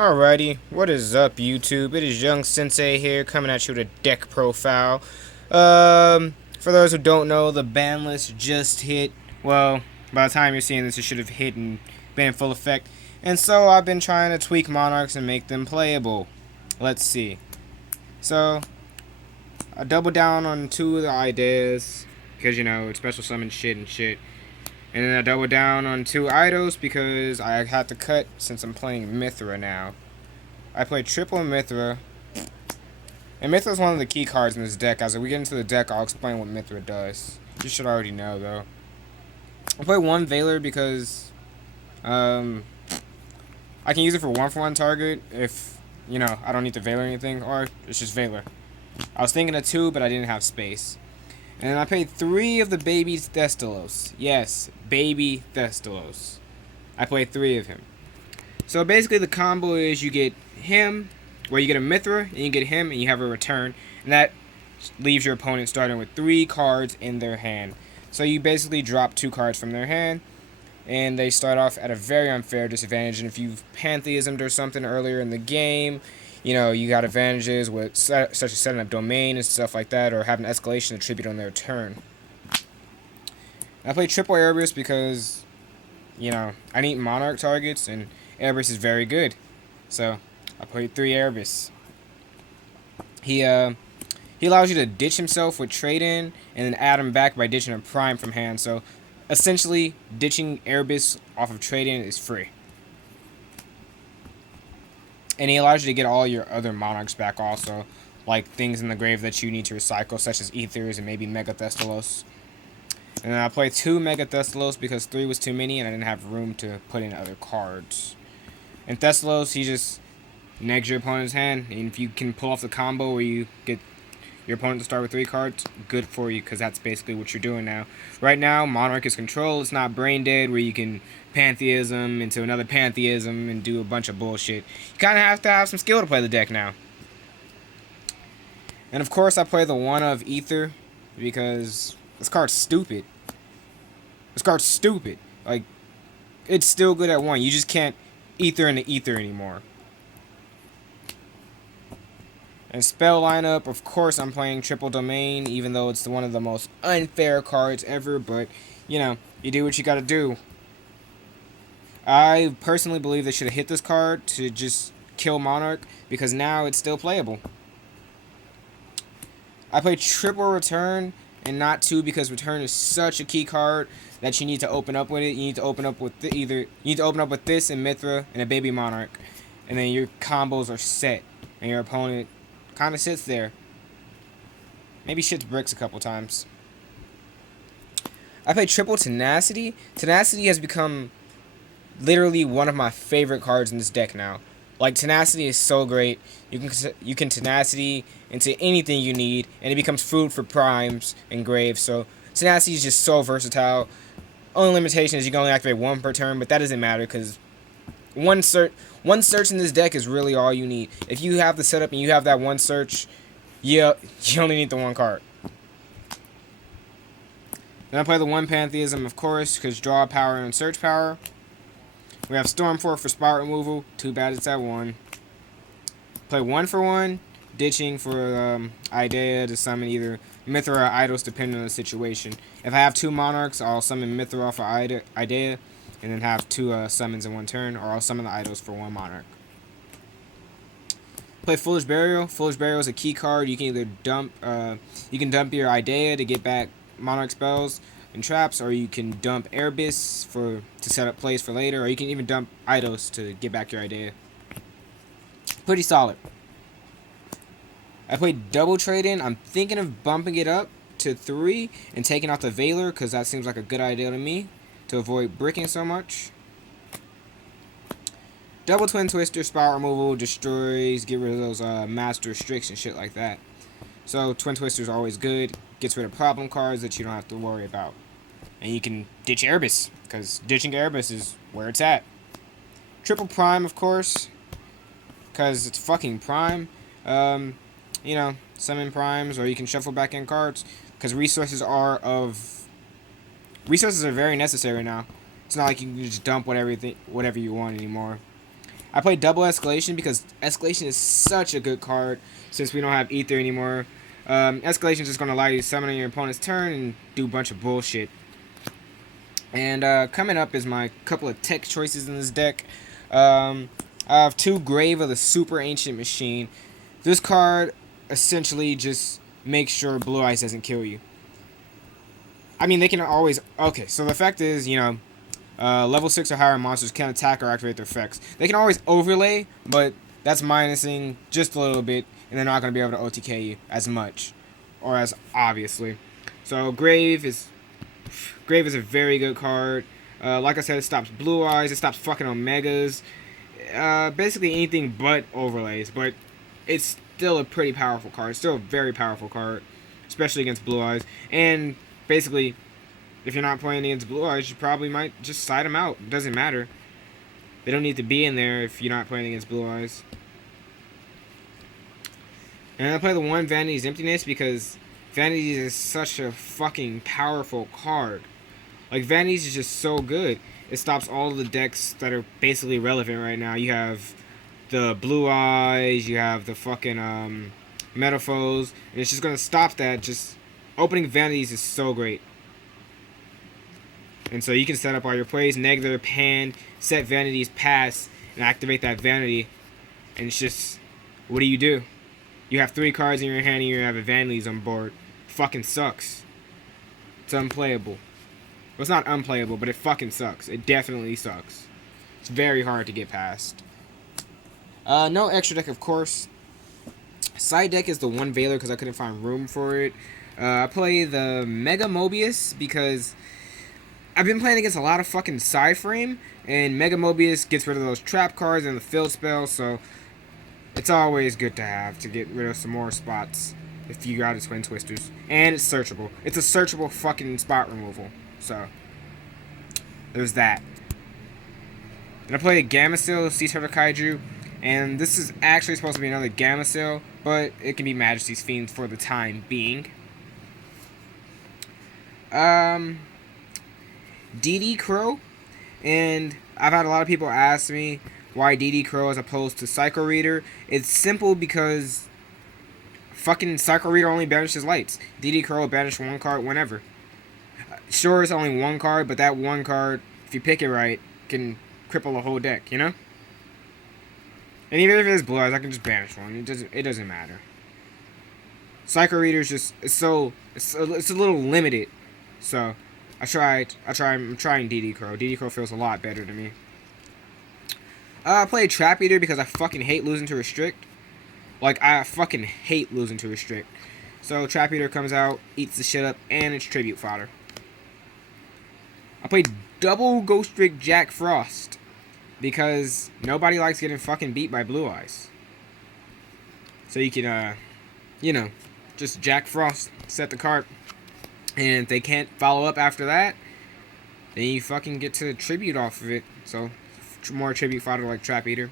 Alrighty, what is up YouTube? It is Young Sensei here coming at you with a deck profile. For those who don't know, the ban list just hit. Well, by the time you're seeing this, it should have hit and been in full effect. And so I've been trying to tweak Monarchs and make them playable. Let's see. So, I doubled down on two of the ideas, because, you know, it's special summon shit and shit. And then I doubled down on two idols because I had to cut since I'm playing Mithra now. I played triple Mithra. And Mithra is one of the key cards in this deck. As we get into the deck, I'll explain what Mithra does. You should already know, though. I play one Valor because I can use it for one target if, you know, I don't need to Valor anything, or it's just Valor. I was thinking of two, but I didn't have space. And I played three of the baby Thestalos. Yes, baby Thestalos. I played three of him. So basically the combo is you get him, where you get a Mithra, and you get him, and you have a return. And that leaves your opponent starting with three cards in their hand. So you basically drop two cards from their hand, and they start off at a very unfair disadvantage. And if you've Pantheismed or something earlier in the game, you know, you got advantages with such as setting up domain and stuff like that, or having escalation attribute on their turn. I play triple Erebus because, you know, I need Monarch targets, and Erebus is very good. So, I played three Erebus. He allows you to ditch himself with trade-in, and then add him back by ditching a Prime from hand. So, essentially, ditching Erebus off of trade-in is free. And he allows you to get all your other Monarchs back also, like things in the grave that you need to recycle, such as Ethers and maybe Mega Thestalos. And then I played two Mega Thestalos because three was too many and I didn't have room to put in other cards. In Thestalos, he just negs your opponent's hand, and if you can pull off the combo where you get your opponent to start with three cards, good for you, because that's basically what you're doing now. Right now, Monarch is control. It's not brain dead where you can Pantheism into another Pantheism and do a bunch of bullshit. You kind of have to have some skill to play the deck now. And of course, I play the one of Ether because this card's stupid. This card's stupid. Like, it's still good at one. You just can't Ether into Ether anymore. And spell lineup, of course, I'm playing triple domain, even though it's one of the most unfair cards ever. But, you know, you do what you gotta do. I personally believe they should have hit this card to just kill Monarch, because now it's still playable. I play triple return and not two because return is such a key card that you need to open up with it. You need to open up with this and Mithra and a baby Monarch, and then your combos are set, and your opponent kind of sits there. Maybe shits bricks a couple times. I play triple Tenacity. Tenacity has become literally one of my favorite cards in this deck now. Like, Tenacity is so great. You can Tenacity into anything you need, and it becomes food for primes and graves. So Tenacity is just so versatile. Only limitation is you can only activate one per turn, but that doesn't matter because one search in this deck is really all you need. If you have the setup and you have that one search, you only need the one card. Then I play the one Pantheism, of course, because draw power and search power. We have Stormforth for spot removal. Too bad it's at one. Play one for one. Ditching for Idea to summon either Mithra or Idols depending on the situation. If I have two Monarchs, I'll summon Mithra off of Idea and then have two summons in one turn, or I'll summon the Idols for one Monarch. Play Foolish Burial. Foolish Burial is a key card. You can either dump your Idea to get back Monarch spells and traps, or you can dump Erebus to set up plays for later, or you can even dump Idols to get back your Idea. Pretty solid. I played double trade-in. I'm thinking of bumping it up to 3 and taking out the Valor, because that seems like a good idea to me to avoid bricking so much. Double Twin Twister, spot removal, destroys, get rid of those Master Strix and shit like that. So Twin Twister is always good. Gets rid of problem cards that you don't have to worry about. And you can ditch Erebus, because ditching Erebus is where it's at. Triple Prime, of course, because it's fucking Prime. You know, summon primes, or you can shuffle back in cards, because resources are very necessary now. It's not like you can just dump whatever you want anymore. I play double escalation because escalation is such a good card since we don't have ether anymore. Escalation is just going to allow you to summon on your opponent's turn and do a bunch of bullshit. And coming up is my couple of tech choices in this deck. I have 2 Grave of the Super Ancient Machine. This card essentially just makes sure Blue Eyes doesn't kill you. I mean, they can always... Okay, so the fact is, you know, level 6 or higher monsters can attack or activate their effects. They can always overlay, but that's minusing just a little bit, and they're not going to be able to OTK you as much, or as obviously. So Grave is a very good card. Like I said, it stops Blue Eyes, it stops fucking Omegas, basically anything but overlays, but it's still a pretty powerful card. It's still a very powerful card, especially against Blue Eyes. And basically, if you're not playing against Blue Eyes, you probably might just side them out. It doesn't matter. They don't need to be in there if you're not playing against Blue Eyes. And I play the 1 Vanity's Emptiness because Vanities is such a fucking powerful card. Like, Vanities is just so good. It stops all of the decks that are basically relevant right now. You have the Blue Eyes, you have the fucking Metaphors, and it's just going to stop that. Just opening Vanities is so great. And so you can set up all your plays, neg their pan, set Vanities pass, and activate that Vanity. And it's just, what do? You have 3 cards in your hand and you have a Vanities on board. Fucking sucks. It's unplayable. Well, it's not unplayable, but it fucking sucks. It definitely sucks. It's very hard to get past. No extra deck, of course. Side deck is the 1 Veiler because I couldn't find room for it. I play the Mega Mobius because I've been playing against a lot of fucking side frame, and Mega Mobius gets rid of those trap cards and the field spell, so it's always good to have to get rid of some more spots if you got a Twin Twisters. And it's searchable. It's a searchable fucking spot removal. So, there's that. And I played Gamecill, Sea Turtle Kaiju, and this is actually supposed to be another Gamecill, but it can be Majesty's Fiend for the time being. DD Crow, and I've had a lot of people ask me why DD Crow as opposed to Psycho Reader. It's simple because fucking Psycho Reader only banishes lights. DD Crow will banish 1 card whenever. Sure, it's only 1 card, but that 1 card, if you pick it right, can cripple a whole deck, you know? And even if it is Blue Eyes, I can just banish 1. It doesn't matter. Psycho Reader is just it's a little limited. So I'm trying DD Crow. DD Crow feels a lot better to me. I played Trap Eater because I fucking hate losing to Restrict. Like, I fucking hate losing to Restrict. So Trap Eater comes out, eats the shit up, and it's tribute fodder. I played double Ghost Trick Jack Frost because nobody likes getting fucking beat by Blue Eyes. So you can, you know, just Jack Frost, set the card, and if they can't follow up after that, then you fucking get to tribute off of it. So more tribute fodder like Trap Eater.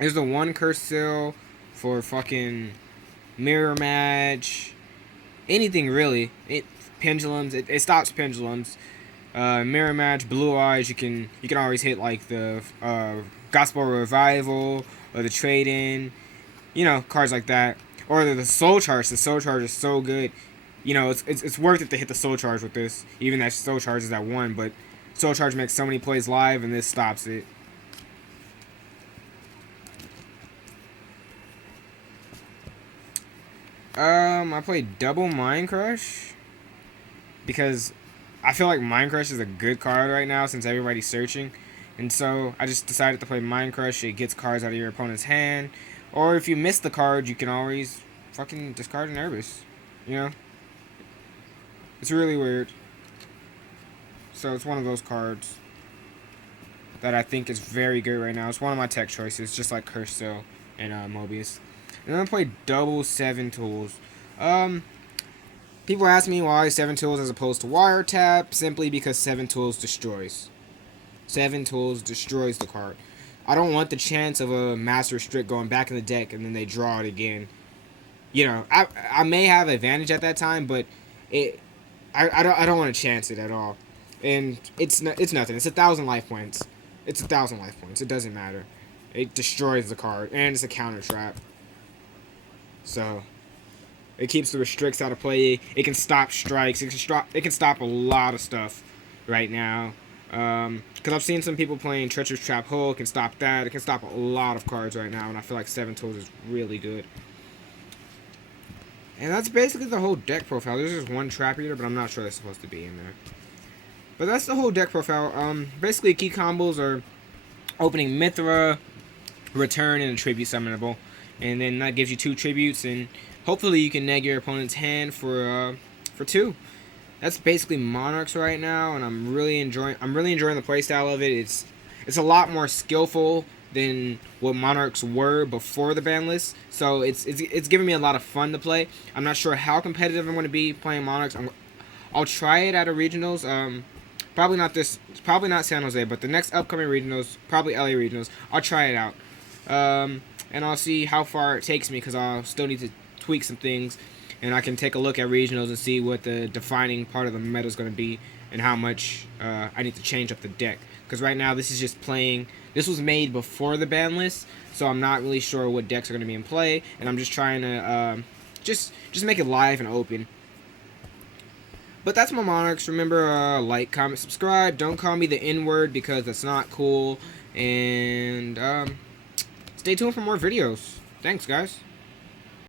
There's the 1 Curse Seal for fucking Mirror Match, anything really. Pendulums, it stops pendulums. Mirror Match, Blue Eyes, you can always hit like the Gospel Revival or the Trade In, you know, cards like that. Or the Soul Charge. The Soul Charge is so good. You know, it's worth it to hit the Soul Charge with this. Even that Soul Charge is at 1, but Soul Charge makes so many plays live, and this stops it. I played double Mind Crush because I feel like Mind Crush is a good card right now since everybody's searching. And so I just decided to play Mind Crush. It gets cards out of your opponent's hand. Or if you miss the card, you can always fucking discard an Erebus. You know? It's really weird. So it's one of those cards that I think is very good right now. It's one of my tech choices, just like Curse Seal and Mobius. And then I played double 7 Tools. People ask me why 7 Tools as opposed to Wiretap. Simply because 7 Tools destroys. 7 Tools destroys the card. I don't want the chance of a Master Restrict going back in the deck and then they draw it again. You know, I may have advantage at that time, but I don't want to chance it at all. And it's nothing. It's 1,000 life points. It's 1,000 life points. It doesn't matter. It destroys the card, and it's a counter trap. So it keeps the restricts out of play. It can stop strikes. It can stop a lot of stuff right now. Because I've seen some people playing Treacherous Trap Hole. It can stop that. It can stop a lot of cards right now, and I feel like 7 tools is really good. And that's basically the whole deck profile. There's just one Trap Eater, but I'm not sure that's supposed to be in there. But that's the whole deck profile. Basically, key combos are opening Mithra, return, and a tribute summonable. And then that gives you 2 tributes, and hopefully you can neg your opponent's hand for 2. That's basically Monarchs right now, and I'm really enjoying the playstyle of it. It's a lot more skillful than what Monarchs were before the ban list, so it's giving me a lot of fun to play. I'm not sure how competitive I'm going to be playing Monarchs. I'll try it at a regionals. Probably not San Jose, but the next upcoming regionals, probably LA regionals. I'll try it out, and I'll see how far it takes me, because I'll still need to tweak some things. And I can take a look at regionals and see what the defining part of the meta is going to be, and how much I need to change up the deck. Because right now this is just playing. This was made before the ban list, so I'm not really sure what decks are going to be in play, and I'm just trying to just make it live and open. But that's my Monarchs. Remember, like, comment, subscribe. Don't call me the N-word, because that's not cool. And stay tuned for more videos. Thanks, guys.